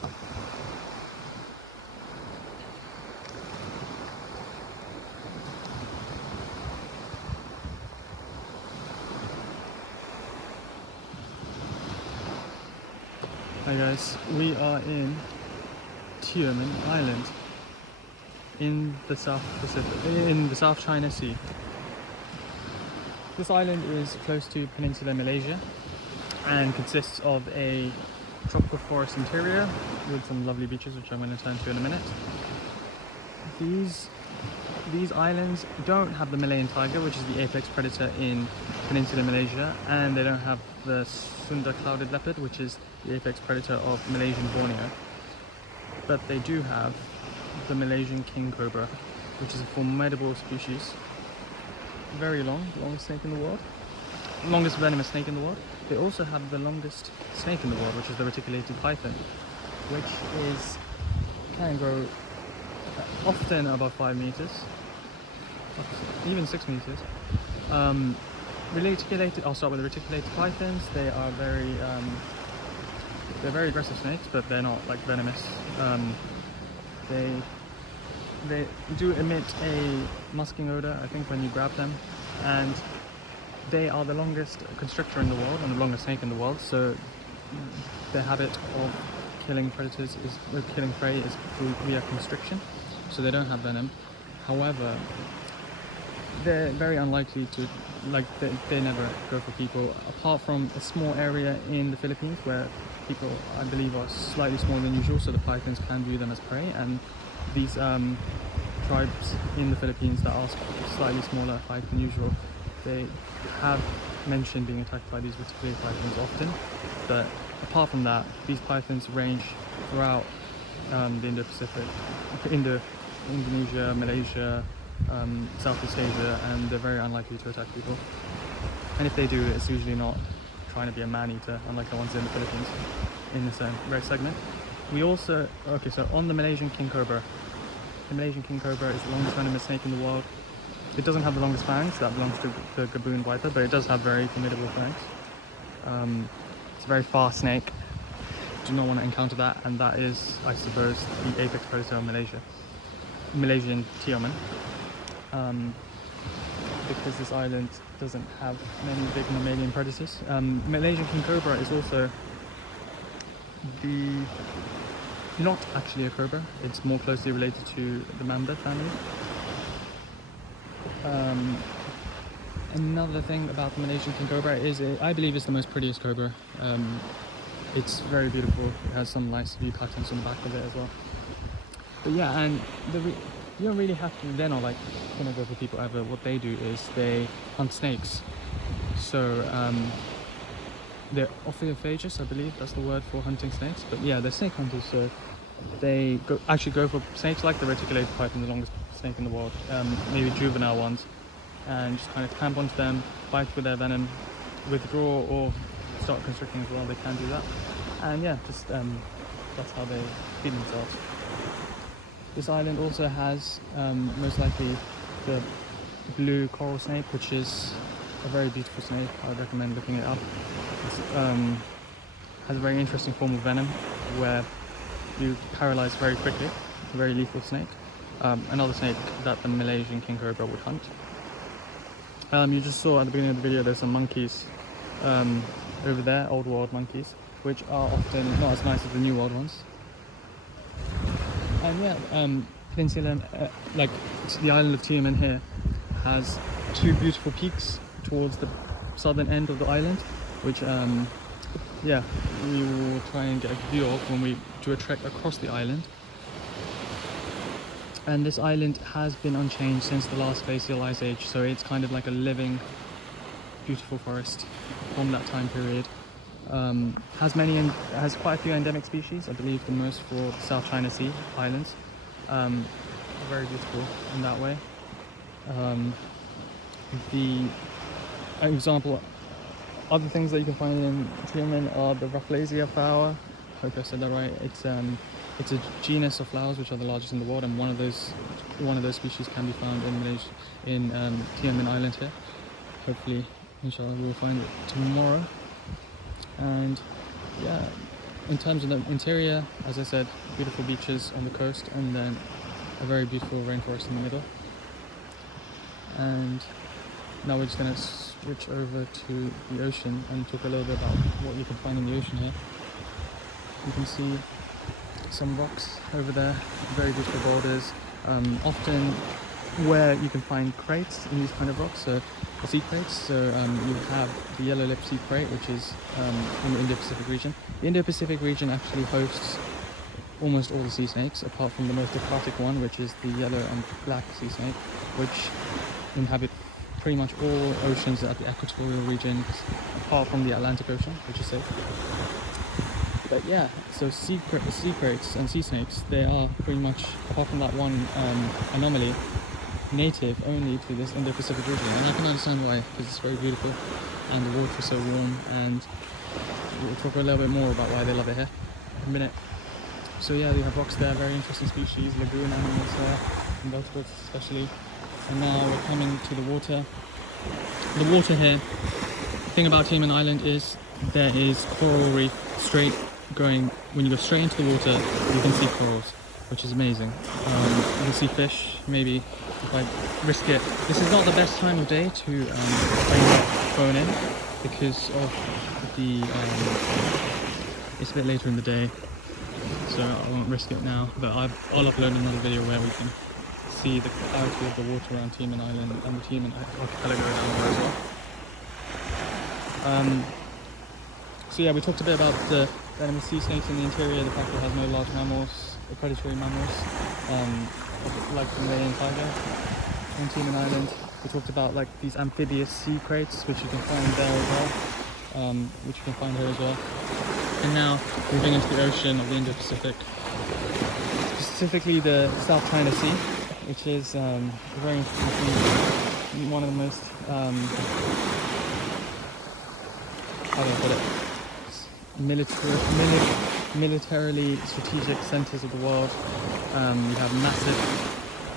Hi guys, we are in Tioman Island in the South Pacific, in the South China Sea. This island is close to Peninsula Malaysia and consists of a tropical forest interior with some lovely beaches, which I'm going to turn to in a minute. These islands don't have the Malayan tiger, which is the apex predator in Peninsula Malaysia, and they don't have the Sunda clouded leopard, which is the apex predator of Malaysian Borneo. But they do have the Malaysian king cobra, which is a formidable species. Very long, longest snake in the world, longest venomous snake in the world. They also have the longest snake in the world, which is the reticulated python, which can grow often above 5 meters, even 6 meters. Reticulated, I'll start with the reticulated pythons. They are they're very aggressive snakes, but they're not like venomous. They do emit a musking odor, I think, when you grab them, and they are the longest constrictor in the world and the longest snake in the world. So their habit of killing predators killing prey is via constriction. So they don't have venom. However, they're very unlikely to, they never go for people, apart from a small area in the Philippines where people, I believe, are slightly smaller than usual, so the pythons can view them as prey. And these tribes in the Philippines that are slightly smaller height than usual, they have mentioned being attacked by these reticulated pythons often. But apart from that, these pythons range throughout the Indo-Pacific, Indonesia, Malaysia, Southeast Asia, and they're very unlikely to attack people. And if they do, it's usually not trying to be a man-eater, unlike the ones in the Philippines in this rare segment. We also, so on the Malaysian king cobra, the Malaysian king cobra is the longest venomous snake in the world. It doesn't have the longest fangs, that belongs to the gaboon viper, but it does have very formidable fangs. It's a very fast snake. Do not want to encounter that, and that is, I suppose, the apex predator of Malaysian Tioman. Because this island doesn't have many big mammalian predators. Malaysian king cobra is also not actually a cobra. It's more closely related to the mamba family. Another thing about the Malaysian king cobra is I believe it's the most prettiest cobra. It's very beautiful. It has some nice V patterns on the back of it as well. But yeah, and you don't really have to, they're not like gonna go for people ever. What they do is they hunt snakes. So they're ophiophagous, I believe that's the word for hunting snakes. But yeah, they're snake hunters, so they actually go for snakes like the reticulated python, the longest snake in the world, maybe juvenile ones, and just kind of clamp onto them, bite with their venom, withdraw or start constricting as well. They can do that, and yeah, just that's how they feed themselves. This island also has most likely the blue coral snake, which is a very beautiful snake. I would recommend looking it up. It has a very interesting form of venom where you paralyze very quickly. It's a very lethal snake. Another snake that the Malaysian king cobra would hunt. You just saw at the beginning of the video there's some monkeys over there, old world monkeys, which are often not as nice as the new world ones. And yeah, Peninsula, like the island of Tioman here, has two beautiful peaks towards the southern end of the island, which yeah, we will try and get a view of when we do a trek across the island. And this island has been unchanged since the last glacial ice age, so it's kind of like a living, beautiful forest from that time period. Has quite a few endemic species. I believe the most for the South China Sea islands. Very beautiful in that way. Other things that you can find in Tioman are the Rafflesia flower. I hope I said that right. It's a genus of flowers which are the largest in the world, and one of those species can be found in Tioman Island here. Hopefully, inshallah, we'll find it tomorrow. And yeah, in terms of the interior, as I said, beautiful beaches on the coast, and then a very beautiful rainforest in the middle. And now we're just going to switch over to the ocean and talk a little bit about what you can find in the ocean here. You can see some rocks over there, very beautiful boulders, often where you can find crates in these kind of rocks, so sea crates. So you have the yellow-lipped sea crate, which is in the Indo-Pacific region. The Indo-Pacific region actually hosts almost all the sea snakes, apart from the most aquatic one, which is the yellow and black sea snake, which inhabit pretty much all oceans at the equatorial region, apart from the Atlantic Ocean, which is safe. But yeah, so sea crates and sea snakes, they are pretty much, apart from that one anomaly, native only to this Indo-Pacific region, and I can understand why, because it's very beautiful and the water is so warm, and we'll talk a little bit more about why they love it here in a minute. So yeah, we have rocks there, very interesting species, lagoon animals there, invertebrates especially. And now we're coming to the water. The water here, the thing about Tioman Island is there is coral reef straight going. When you go straight into the water, you can see corals, which is amazing. You can see fish, maybe if I risk it. This is not the best time of day to bring your phone in, because of the, it's a bit later in the day, so I won't risk it now, but I'll upload another video where we can see the clarity of the water around Tioman Island and the Tioman archipelago down there as well. So yeah, we talked a bit about the venomous sea snakes in the interior, the fact that it has no large mammals, the predatory mammals, like the Malayan tiger on Tioman Island. We talked about like these amphibious sea crates, which you can find there as well, which you can find here as well. And now moving into the ocean of the Indo-Pacific, specifically the South China Sea, which is very interesting, one of the most, how do I put it, militarily strategic centers of the world. You have massive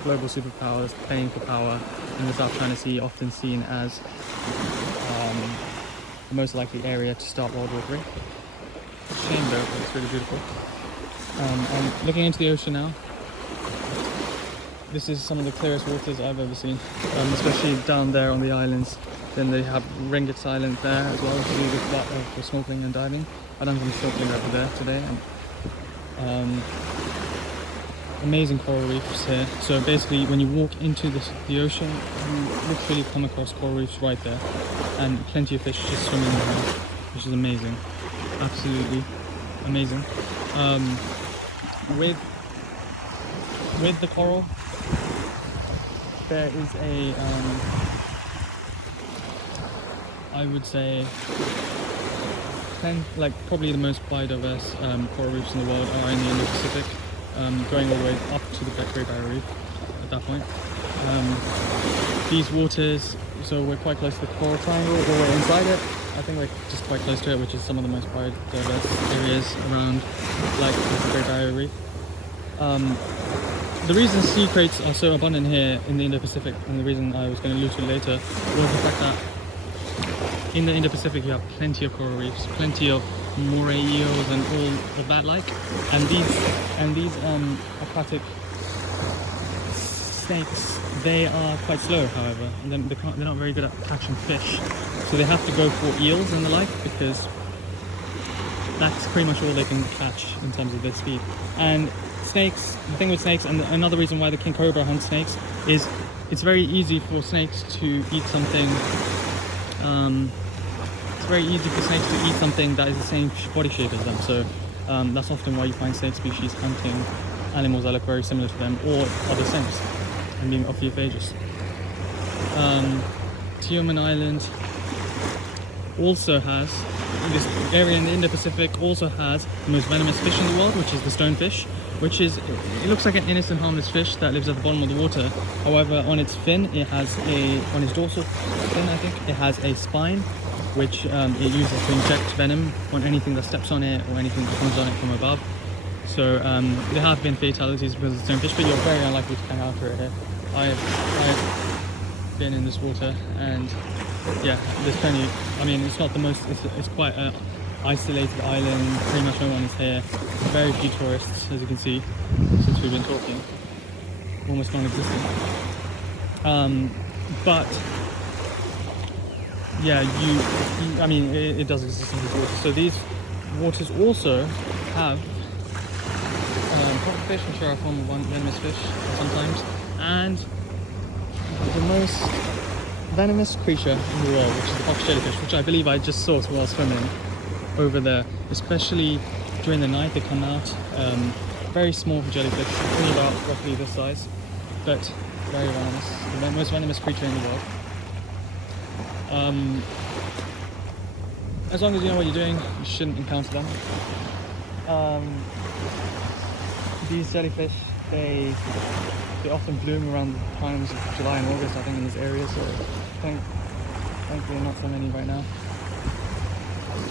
global superpowers playing for power in the South China Sea, often seen as the most likely area to start World War III. Shame though, but it's really beautiful. And looking into the ocean now, this is some of the clearest waters I've ever seen, especially down there on the islands. Then they have Ringgit's Island there as well, to do for snorkeling and diving. I done some snorkeling over there today, and amazing coral reefs here. So basically, when you walk into the ocean, you literally come across coral reefs right there, and plenty of fish just swimming around, which is amazing, absolutely amazing. With the coral, there is a, I would say, probably the most biodiverse coral reefs in the world are in the Indo-Pacific, going all the way up to the Great Barrier Reef at that point. These waters, so we're quite close to the Coral Triangle, or we're inside it. I think we're just quite close to it, which is some of the most biodiverse areas around, like the Great Barrier Reef. The reason sea crates are so abundant here in the Indo-Pacific, and the reason I was going to allude to later, was the fact that in the Indo-Pacific you have plenty of coral reefs, plenty of moray eels and all of that like, and these aquatic snakes, they are quite slow, however, and they're not very good at catching fish, so they have to go for eels and the like, because that's pretty much all they can catch in terms of their speed. And snakes, the thing with snakes, and another reason why the king cobra hunts snakes, is it's very easy for snakes to eat something. It's very easy for snakes to eat something that is the same body shape as them. So that's often why you find snake species hunting animals that look very similar to them, or other snakes, and being ophiophagus. Tioman Island also has, this area in the Indo-Pacific also has the most venomous fish in the world, which is the stonefish, which is, it looks like an innocent harmless fish that lives at the bottom of the water. However, on its fin, it has on its dorsal fin, I think, it has a spine, which it uses to inject venom on anything that steps on it or anything that comes on it from above. So there have been fatalities because of the stonefish, but you're very unlikely to encounter it here. I've been in this water, and yeah, there's plenty. I mean, it's not the most, it's quite a isolated island, pretty much no one is here. Very few tourists, as you can see, since we've been talking. Almost non-existent. But yeah, I mean, it does exist in these waters. So these waters also have pufferfish, which are a form of venomous fish sometimes, and the most venomous creature in the world, which is the fox jellyfish, which I believe I just saw while swimming over there. Especially during the night, they come out. Very small jellyfish, only about roughly this size, but very venomous. The most venomous creature in the world. As long as you know what you're doing, you shouldn't encounter them. These jellyfish, they often bloom around times of July and August, I think, in this area, so thankfully not so many right now.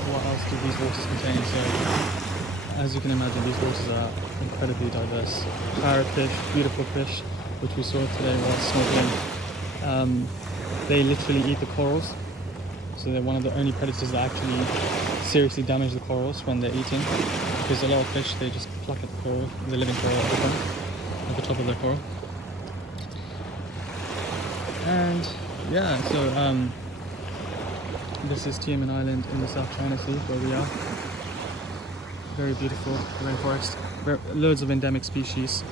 What else do these waters contain? So, as you can imagine, these waters are incredibly diverse. Parrotfish, beautiful fish, which we saw today while snorkeling. They literally eat the corals, so they're one of the only predators that actually seriously damage the corals when they're eating, because a lot of fish, they just pluck at the coral, the living coral at the top of the coral. And yeah, so this is Tioman Island in the South China Sea, where we are. Very beautiful rainforest, loads of endemic species,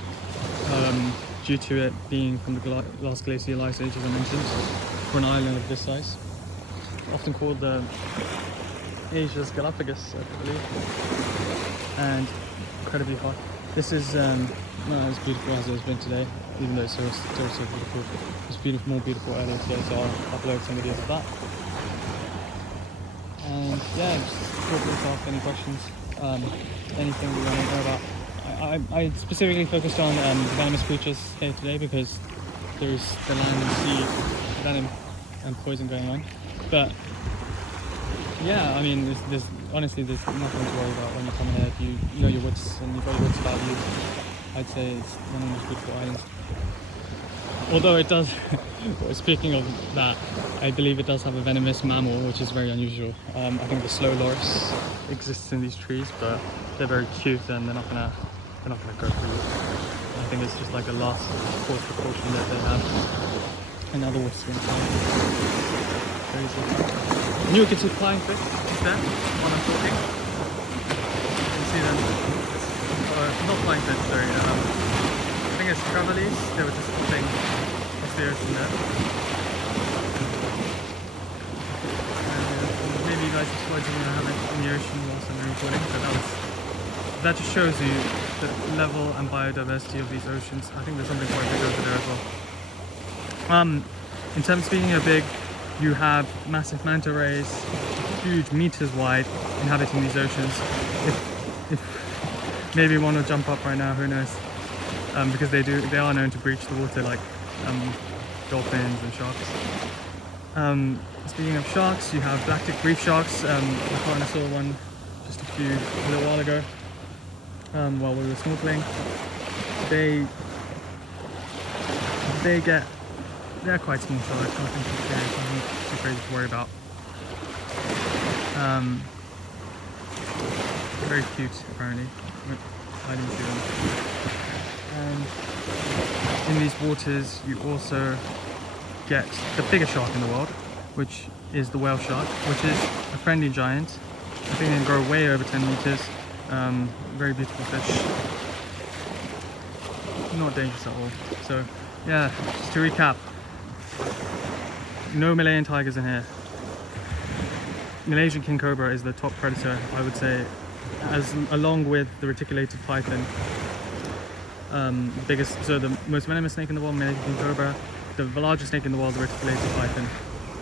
due to it being from the last glacial ice age, as I mentioned, for an island of this size. Often called Asia's Galapagos, I believe, and incredibly hot. This is not as beautiful as it has been today, even though it's so beautiful. It was more beautiful earlier today, so I'll upload some videos of that. And yeah, just feel free to ask any questions, anything you want to know about. I specifically focused on venomous creatures here today because there's the land and sea venom and poison going on. But yeah, I mean, there's honestly there's nothing to worry about when you come here. If you know your wits and you've got your wits about you, I'd say it's one of the most beautiful islands. Although it does, speaking of that, I believe it does have a venomous mammal, which is very unusual. I think the slow loris exists in these trees, but they're very cute and they're not gonna go for you. I think it's just like a last course precaution that they have. Another water swim. Crazy. I knew we could see flying fish there while I'm talking. You can see them. Not flying fish, sorry. I think it's trevally. They were just hopping off the ocean there. Maybe you guys just wanted to have it in the ocean whilst I'm recording, but that just shows you the level and biodiversity of these oceans. I think there's something quite big over there as well. In terms of speaking of big, you have massive manta rays, huge, meters wide, inhabiting these oceans. If maybe one will jump up right now, who knows? Because they are known to breach the water, like dolphins and sharks. Speaking of sharks, you have black tick reef sharks. I kind of saw one just a little while ago while we were snorkeling. They're quite small sharks, nothing too serious, nothing too crazy to worry about. Very cute, apparently. I didn't see them. And in these waters, you also get the biggest shark in the world, which is the whale shark, which is a friendly giant. I think they can grow way over 10 meters. Very beautiful fish. Not dangerous at all. So yeah, just to recap, no Malayan tigers in here. Malaysian king cobra is the top predator, I would say, along with the reticulated python. The most venomous snake in the world, Malaysian king cobra. The largest snake in the world, the reticulated python.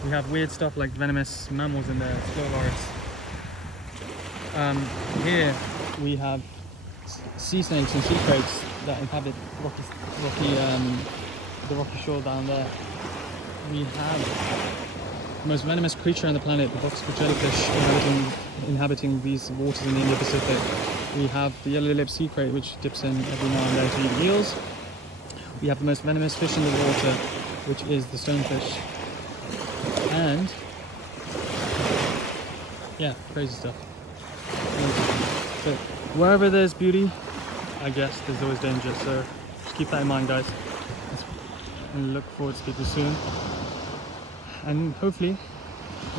We have weird stuff like venomous mammals in there, slow loris. Here we have sea snakes and sea crabs that inhabit the rocky shore down there. We have the most venomous creature on the planet, the box jellyfish, inhabiting these waters in the Indo-Pacific. We have the yellow-lipped sea crate, which dips in every now and then to eat eels. We have the most venomous fish in the water, which is the stonefish. And yeah, crazy stuff. So wherever there's beauty, I guess there's always danger. So just keep that in mind, guys. And look forward to speaking soon. And hopefully,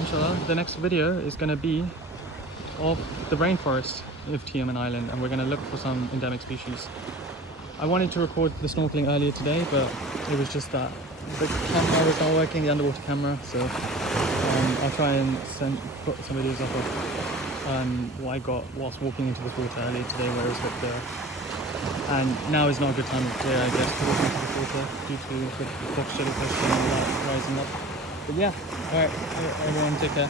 inshallah, the next video is going to be of the rainforest of Tioman Island, and we're going to look for some endemic species. I wanted to record the snorkeling earlier today, but it was just that the camera was not working, the underwater camera, so I'll try and put some videos up of what I got whilst walking into the water earlier today, where it was a bit clear. And now is not a good time of day, I guess, to walk into the water due to the box jellyfish and the light rising up. But yeah, alright, everyone take care.